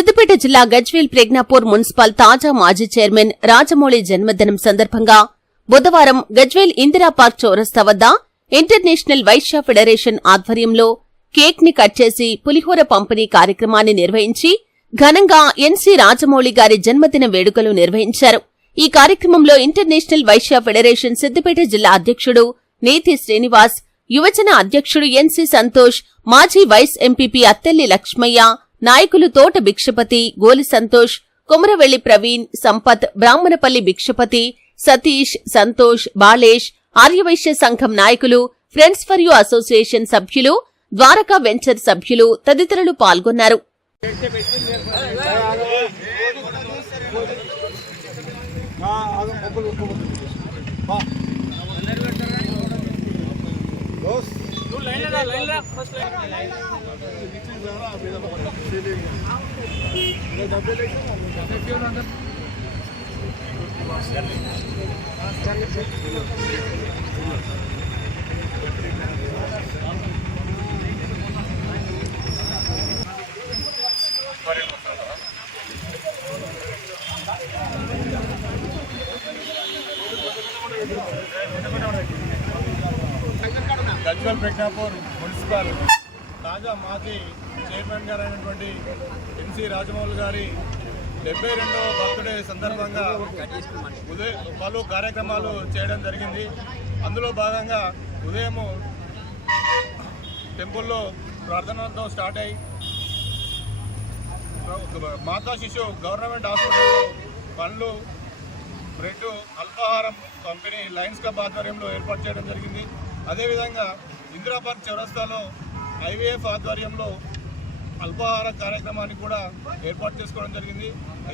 సిద్దిపేట జిల్లా గజ్వేల్ ప్రజ్ఞాపూర్ మున్సిపల్ తాజా మాజీ చైర్మన్ రాజమౌళి జన్మదినం సందర్భంగా బుధవారం గజ్వేల్ ఇందిరా పార్క్ చౌరస్తా వద్ద ఇంటర్నేషనల్ వైశ్య ఫెడరేషన్ ఆధ్వర్యంలో కేక్ ని కట్ చేసి పులిహోర పంపిణీ కార్యక్రమాన్ని నిర్వహించి ఘనంగా ఎన్సీ రాజమౌళి గారి జన్మదిన వేడుకలు నిర్వహించారు. ఈ కార్యక్రమంలో ఇంటర్నేషనల్ వైశ్య ఫెడరేషన్ సిద్దిపేట జిల్లా అధ్యక్షుడు నేతి శ్రీనివాస్, యువజన అధ్యక్షుడు ఎన్సీ సంతోష్, మాజీ వైస్ ఎంపీపీ అత్తెల్లి లక్ష్మయ్య, నాయకులు తోట భిక్షపతి, గోలి సంతోష్, కొమరవెల్లి ప్రవీణ్, సంపత్, బ్రాహ్మణపల్లి భిక్షపతి, సతీష్, సంతోష్, బాలేష్, ఆర్యవైశ్య సంఘం నాయకులు, ఫ్రెండ్స్ ఫర్ యూ అసోసియేషన్ సభ్యులు, ద్వారకా వెంచర్ సభ్యులు తదితరులు పాల్గొన్నారు. గజ్వేల్ ప్రజ్ఞాపూర్ మున్సిపల్ తాజా మాజీ చైర్మన్ గారు అయినటువంటి ఎన్సీ రాజమౌళి గారి 72వ బర్త్డే సందర్భంగా పలు కార్యక్రమాలు చేయడం జరిగింది. అందులో భాగంగా ఉదయం టెంపుల్లో ప్రార్థనలతో స్టార్ట్ అయ్యి మాతా శిశు గవర్నమెంట్ హాస్పిటల్లో పండ్లు, బ్రెడ్, అల్పాహారం పంపిణీ లయన్స్ క్లబ్ ఆధ్వర్యంలో ఏర్పాటు చేయడం జరిగింది. అదేవిధంగా ఇందిరా పార్క్ చౌరస్తాలో ఐవీఎఫ్ ఆధ్వర్యంలో అల్పాహార కార్యక్రమాన్ని కూడా ఏర్పాటు చేసుకోవడం జరిగింది.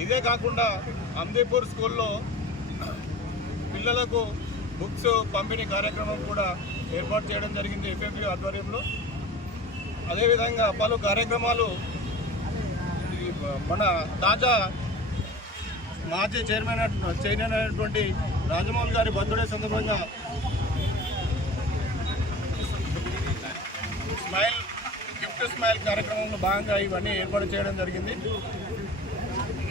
ఇదే కాకుండా అమ్దీపూర్ స్కూల్లో పిల్లలకు బుక్స్ పంపిణీ కార్యక్రమం కూడా ఏర్పాటు చేయడం జరిగింది ఎఫ్ఎఫ్యూ ఆధ్వర్యంలో. అదేవిధంగా పలు కార్యక్రమాలు మన తాజా మాజీ చైర్మన్ అయినటువంటి రాజమౌళి గారి బర్త్డే సందర్భంగా గిఫ్ట్ స్మైల్ కార్యక్రమంలో భాగంగా ఇవన్నీ ఏర్పాటు చేయడం జరిగింది.